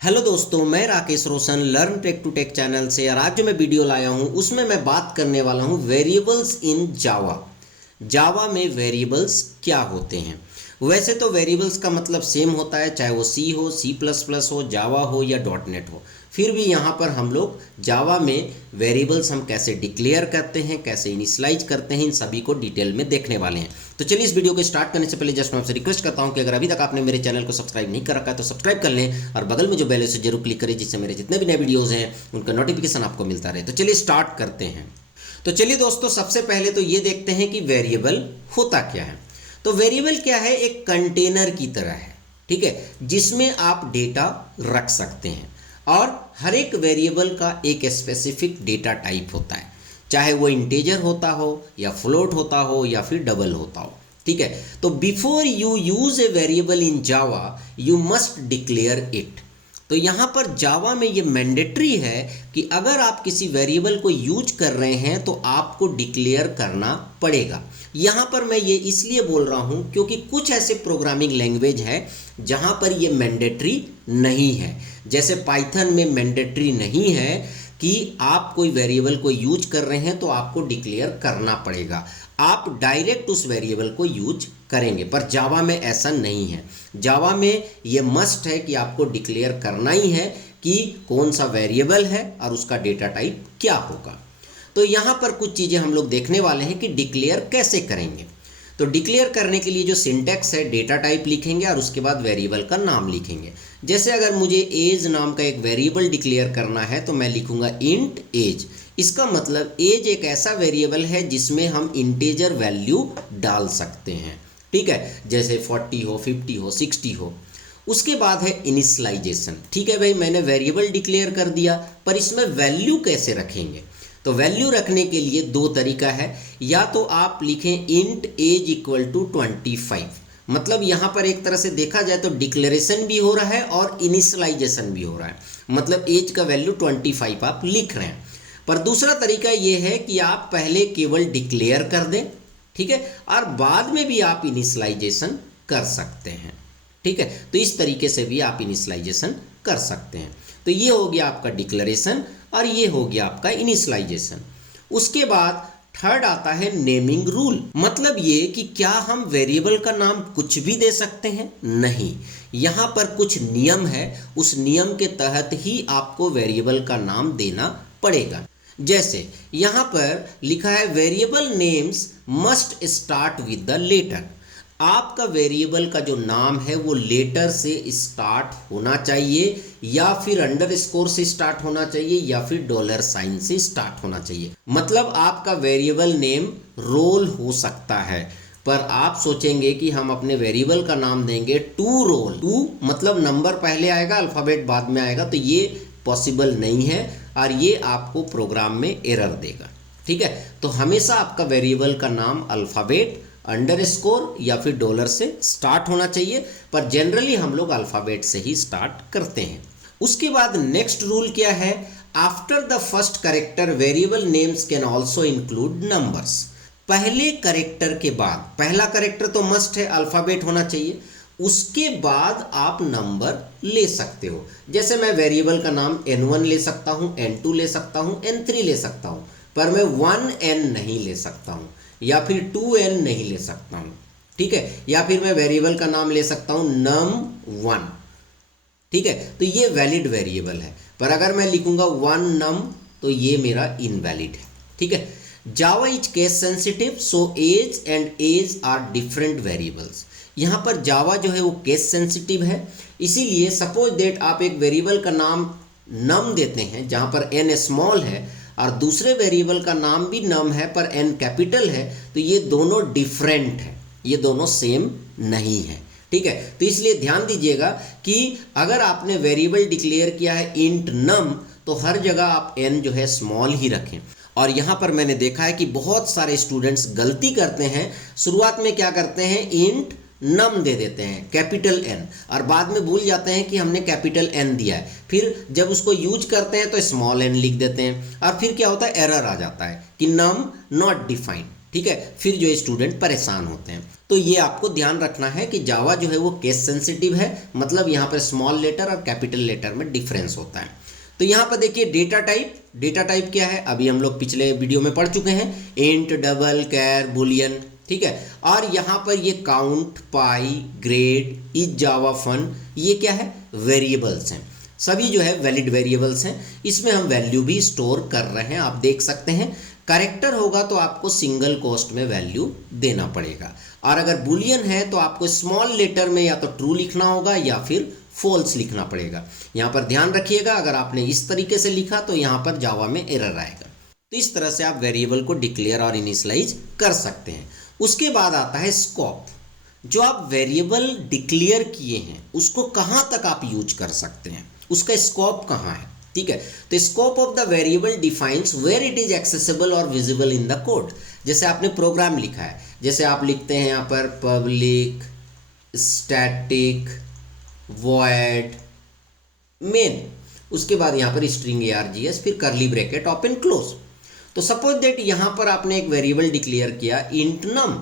Hello दोस्तों, मैं Rakesh Roshan learn tech to tech channel से। और आज जो मैं वीडियो लाया हूं उसमें मैं बात करने वाला हूं वेरिएबल्स इन जावा। जावा में वेरिएबल्स क्या होते हैं। वैसे तो वेरिएबल्स का मतलब सेम होता है, चाहे वो सी हो, सी प्लस प्लस हो, जावा हो या डॉट नेट हो। फिर भी यहाँ पर हम लोग जावा में वेरिएबल्स हम कैसे डिक्लेयर करते हैं, कैसे इनिशियलाइज करते हैं, इन सभी को डिटेल में देखने वाले हैं। तो चलिए इस वीडियो को स्टार्ट करने से पहले जस्ट मैं आपसे रिक्वेस्ट करता हूं कि अगर अभी तक आपने मेरे चैनल को सब्सक्राइब नहीं कर रखा है तो सब्सक्राइब कर लें और बगल में जो बेल है उसे जरूर क्लिक करें, जिससे मेरे जितने भी नए वीडियोज़ हैं उनका नोटिफिकेशन आपको मिलता रहे। तो चलिए स्टार्ट करते हैं। तो चलिए दोस्तों, सबसे पहले तो ये देखते हैं कि वेरिएबल होता क्या है। तो वेरिएबल क्या है, एक कंटेनर की तरह है, ठीक है, जिसमें आप डेटा रख सकते हैं। और हर एक वेरिएबल का एक स्पेसिफिक डेटा टाइप होता है, चाहे वो इंटीजर होता हो या फ्लोट होता हो या फिर डबल होता हो, ठीक है। तो before you use a variable in Java you must declare it. तो यहाँ पर जावा में ये मैंडेटरी है कि अगर आप किसी वेरिएबल को यूज कर रहे हैं तो आपको डिक्लेयर करना पड़ेगा। यहाँ पर मैं ये इसलिए बोल रहा हूँ क्योंकि कुछ ऐसे प्रोग्रामिंग लैंग्वेज है जहाँ पर ये मैंडेटरी नहीं है। जैसे पाइथन में मैंडेटरी नहीं है कि आप कोई वेरिएबल को यूज कर रहे हैं तो आपको डिक्लेयर करना पड़ेगा, आप डायरेक्ट उस वेरिएबल को यूज करेंगे। पर जावा में ऐसा नहीं है। जावा में ये मस्ट है कि आपको डिक्लेयर करना ही है कि कौन सा वेरिएबल है और उसका डेटा टाइप क्या होगा। तो यहाँ पर कुछ चीज़ें हम लोग देखने वाले हैं कि डिक्लेयर कैसे करेंगे। तो डिक्लेयर करने के लिए जो सिंटैक्स है, डेटा टाइप लिखेंगे और उसके बाद वेरिएबल का नाम लिखेंगे। जैसे अगर मुझे एज नाम का एक वेरिएबल डिक्लेयर करना है तो मैं लिखूंगा इंट एज। इसका मतलब एज एक ऐसा वेरिएबल है जिसमें हम इंटीजर वैल्यू डाल सकते हैं, ठीक है, जैसे 40 हो, 50 हो, 60 हो। उसके बाद है इनिशियलाइजेशन। ठीक है भाई, मैंने वेरिएबल डिक्लेयर कर दिया, पर इसमें वैल्यू कैसे रखेंगे। तो वैल्यू रखने के लिए दो तरीका है। या तो आप लिखें इंट एज इक्वल टू 25, मतलब यहाँ पर एक तरह से देखा जाए तो डिक्लेरेशन भी हो रहा है और इनिशियलाइजेशन भी हो रहा है, मतलब एज का वैल्यू 25 आप लिख रहे हैं। पर दूसरा तरीका ये है कि आप पहले केवल डिक्लेयर कर दें, ठीक है, और बाद में भी आप इनिशियलाइजेशन कर सकते हैं, ठीक है। तो इस तरीके से भी आप इनिशियलाइजेशन कर सकते हैं। तो ये हो गया आपका डिक्लेरेशन और ये हो गया आपका इनिशियलाइजेशन। उसके बाद थर्ड आता है नेमिंग रूल। मतलब ये कि क्या हम वेरिएबल का नाम कुछ भी दे सकते हैं? नहीं, यहाँ पर कुछ नियम है, उस नियम के तहत ही आपको वेरिएबल का नाम देना पड़ेगा। जैसे यहाँ पर लिखा है variable names must start with the letter. आपका वेरिएबल का जो नाम है वो लेटर से स्टार्ट होना चाहिए, या फिर अंडरस्कोर से स्टार्ट होना चाहिए, या फिर डॉलर साइन से स्टार्ट होना चाहिए। मतलब आपका वेरिएबल नेम रोल हो सकता है, पर आप सोचेंगे कि हम अपने वेरिएबल का नाम देंगे टू रोल। टू मतलब नंबर पहले आएगा, अल्फ़ाबेट बाद में आएगा, तो ये पॉसिबल नहीं है और ये आपको प्रोग्राम में एरर देगा, ठीक है। तो हमेशा आपका वेरिएबल का नाम अल्फ़ाबेट, अंडरस्कोर या फिर डॉलर से स्टार्ट होना चाहिए, पर जनरली हम लोग अल्फ़ाबेट से ही स्टार्ट करते हैं। उसके बाद नेक्स्ट रूल क्या है, after the first character variable names can also include numbers. पहले करेक्टर के बाद, पहला करेक्टर तो मस्ट है, अल्फ़ाबेट होना चाहिए, उसके बाद आप नंबर ले सकते हो। जैसे मैं वेरिएबल का नाम n1 ले सकता हूँ, n2 ले सकता हूँ, n3 ले सकता हूँ, पर मैं 1n नहीं ले सकता हूँ, या फिर 2n नहीं ले सकता हूँ, ठीक है। या फिर मैं वेरिएबल का नाम ले सकता हूँ num1, ठीक है। तो ये वैलिड वेरिएबल है, पर अगर मैं लिखूंगा 1num तो ये मेरा इनवैलिड है, ठीक है। Java is case sensitive, so age and age are different variables. यहाँ पर जावा जो है वो केस सेंसिटिव है, इसीलिए सपोज दैट आप एक वेरिएबल का नाम नम देते हैं जहाँ पर n स्मॉल है, और दूसरे वेरिएबल का नाम भी नम है पर n कैपिटल है, तो ये दोनों डिफरेंट है, ये दोनों सेम नहीं है, ठीक है। तो इसलिए ध्यान दीजिएगा कि अगर आपने वेरिएबल डिक्लेयर किया है इंट नम तो हर जगह आप n जो है स्मॉल ही रखें। और यहाँ पर मैंने देखा है कि बहुत सारे स्टूडेंट्स गलती करते हैं, शुरुआत में क्या करते हैं, इंट नम दे देते हैं कैपिटल N, और बाद में भूल जाते हैं कि हमने कैपिटल N दिया है, फिर जब उसको यूज करते हैं तो स्मॉल n लिख देते हैं, और फिर क्या होता है, एरर आ जाता है कि नम नॉट डिफाइंड, ठीक है, फिर जो है स्टूडेंट परेशान होते हैं। तो ये आपको ध्यान रखना है कि जावा जो है वो केस सेंसिटिव है, मतलब यहाँ पर स्मॉल लेटर और कैपिटल लेटर में डिफरेंस होता है। तो यहाँ पर देखिए डेटा टाइप क्या है, अभी हम लोग पिछले वीडियो में पढ़ चुके हैं, इंट, डबल, कैर, बुलियन, ठीक है। और यहाँ पर ये count, pi, grade, is Java fun, ये क्या है, वेरिएबल्स हैं, सभी जो है वैलिड वेरिएबल्स हैं। इसमें हम वैल्यू भी स्टोर कर रहे हैं, आप देख सकते हैं। कैरेक्टर होगा तो आपको सिंगल कोस्ट में वैल्यू देना पड़ेगा, और अगर बुलियन है तो आपको स्मॉल लेटर में या तो ट्रू लिखना होगा या फिर फॉल्स लिखना पड़ेगा। यहाँ पर ध्यान रखिएगा, अगर आपने इस तरीके से लिखा तो यहाँ पर जावा में एरर आएगा। तो इस तरह से आप वेरिएबल को डिक्लेयर और इनिशियलाइज कर सकते हैं। उसके बाद आता है स्कोप। जो आप वेरिएबल डिक्लेयर किए हैं उसको कहाँ तक आप यूज कर सकते हैं, उसका स्कोप कहाँ है, ठीक है। तो scope of the variable defines where it is accessible और विजिबल इन द कोड। जैसे आपने प्रोग्राम लिखा है, जैसे आप लिखते हैं यहाँ पर पब्लिक स्टैटिक वॉइड मेन, उसके बाद यहाँ पर स्ट्रिंग args, फिर करली ब्रैकेट ओपन क्लोज। तो सपोज दैट यहाँ पर आपने एक वेरिएबल डिक्लेयर किया int num,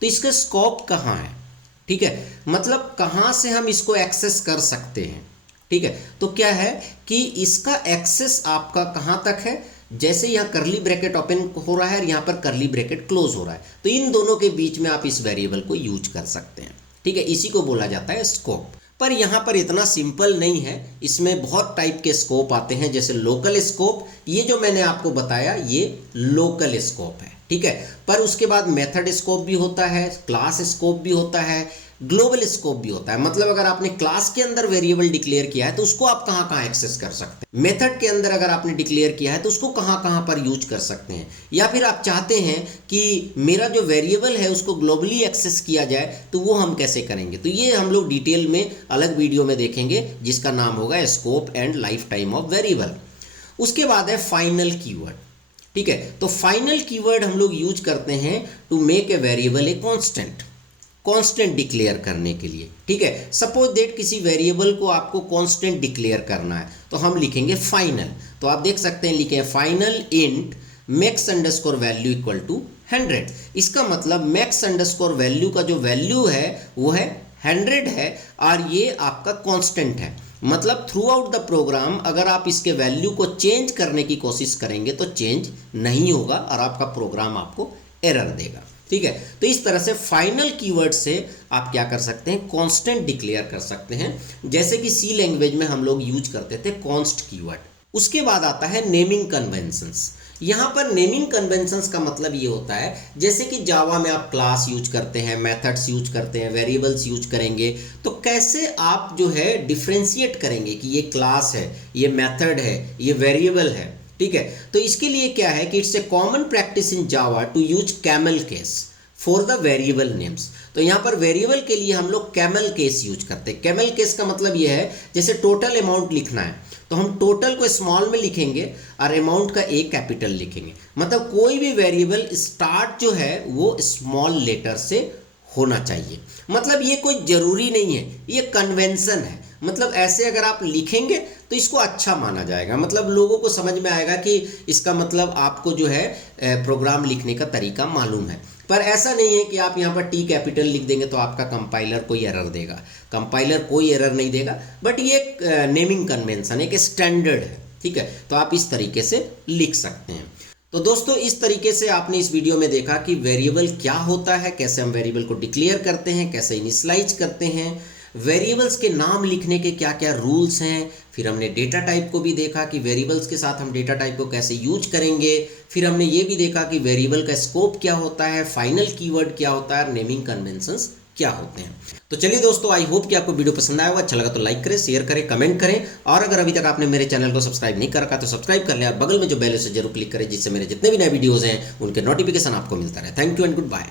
तो इसका स्कोप कहाँ है, ठीक है, मतलब कहाँ से हम इसको एक्सेस कर सकते हैं, ठीक है। तो क्या है कि इसका एक्सेस आपका कहाँ तक है, जैसे यहाँ करली ब्रैकेट ओपन हो रहा है और यहाँ पर करली ब्रैकेट क्लोज हो रहा है, तो इन दोनों के बीच में आप इस वेरिएबल को यूज कर सकते हैं, ठीक है। इसी को बोला जाता है स्कोप। पर यहाँ पर इतना सिंपल नहीं है, इसमें बहुत टाइप के स्कोप आते हैं, जैसे लोकल स्कोप, ये जो मैंने आपको बताया ये लोकल स्कोप है, ठीक है। पर उसके बाद मेथड स्कोप भी होता है, क्लास स्कोप भी होता है, ग्लोबल स्कोप भी होता है। मतलब अगर आपने क्लास के अंदर वेरिएबल डिक्लेयर किया है तो उसको आप कहाँ कहाँ एक्सेस कर सकते हैं, मेथड के अंदर अगर आपने डिक्लेयर किया है तो उसको कहाँ कहाँ पर यूज कर सकते हैं, या फिर आप चाहते हैं कि मेरा जो वेरिएबल है उसको ग्लोबली एक्सेस किया जाए तो वो हम कैसे करेंगे। तो ये हम लोग डिटेल में अलग वीडियो में देखेंगे, जिसका नाम होगा scope and life time of variable. उसके बाद है फाइनल कीवर्ड, ठीक है। तो फाइनल कीवर्ड हम लोग यूज करते हैं to make a variable a constant declare करने के लिए, ठीक है। सपोज दैट किसी वेरिएबल को आपको कांस्टेंट डिक्लेयर करना है तो हम लिखेंगे फाइनल। तो आप देख सकते हैं लिखे final int max underscore value equal to 100। इसका मतलब मैक्स अंडरस्कोर वैल्यू का जो वैल्यू है वो है 100 है, और ये आपका कांस्टेंट है। मतलब थ्रू आउट द प्रोग्राम अगर आप इसके वैल्यू को चेंज करने की कोशिश करेंगे तो चेंज नहीं होगा और आपका प्रोग्राम आपको एरर देगा, ठीक है। तो इस तरह से फाइनल कीवर्ड से आप क्या कर सकते हैं, कांस्टेंट डिक्लेयर कर सकते हैं, जैसे कि सी लैंग्वेज में हम लोग यूज करते थे कॉन्स्ट कीवर्ड। उसके बाद आता है नेमिंग कन्वेंशंस। यहाँ पर नेमिंग कन्वेंशंस का मतलब ये होता है, जैसे कि जावा में आप क्लास यूज करते हैं, मेथड्स यूज करते हैं, वेरिएबल्स यूज करेंगे, तो कैसे आप जो है डिफ्रेंशिएट करेंगे कि ये क्लास है, ये मेथड है, ये वेरिएबल है, ठीक है। तो इसके लिए क्या है कि it's a common practice in Java to use camel case for the variable names. तो यहाँ पर वेरिएबल के लिए हम लोग कैमल केस यूज करते हैं। कैमल केस का मतलब ये है, जैसे टोटल अमाउंट लिखना है तो हम टोटल को स्मॉल में लिखेंगे और अमाउंट का एक कैपिटल लिखेंगे। मतलब कोई भी वेरिएबल स्टार्ट जो है वो स्मॉल लेटर से होना चाहिए। मतलब ये कोई जरूरी नहीं है, ये कन्वेंशन है। मतलब ऐसे अगर आप लिखेंगे तो इसको अच्छा माना जाएगा, मतलब लोगों को समझ में आएगा कि इसका मतलब आपको जो है प्रोग्राम लिखने का तरीका मालूम है। पर ऐसा नहीं है कि आप यहाँ पर टी कैपिटल लिख देंगे तो आपका कंपाइलर कोई एरर देगा। कंपाइलर कोई एरर नहीं देगा, बट ये एक नेमिंग कन्वेंशन, एक स्टैंडर्ड है, ठीक है। तो आप इस तरीके से लिख सकते हैं। तो दोस्तों इस तरीके से आपने इस वीडियो में देखा कि वेरिएबल क्या होता है, कैसे हम वेरिएबल को डिक्लेयर करते हैं, कैसे इनिशियलाइज करते हैं, वेरिएबल्स के नाम लिखने के क्या क्या रूल्स हैं। फिर हमने डेटा टाइप को भी देखा कि वेरिएबल्स के साथ हम डेटा टाइप को कैसे यूज करेंगे। फिर हमने ये भी देखा कि वेरिएबल का स्कोप क्या होता है, फाइनल कीवर्ड क्या होता है, नेमिंग कन्वेंशंस क्या होते हैं। तो चलिए दोस्तों, आई होप कि आपको वीडियो पसंद आया होगा। अच्छा लगा तो लाइक करें, शेयर करें, कमेंट करें, और अगर अभी तक आपने मेरे चैनल को सब्सक्राइब नहीं कर रखा तो सब्सक्राइब कर लें और बगल में जो बेल है उसे जरूर क्लिक करें, जिससे मेरे जितने भी नए वीडियोज़ हैं उनके नोटिफिकेशन आपको मिलता रहे। Thank you and good bye.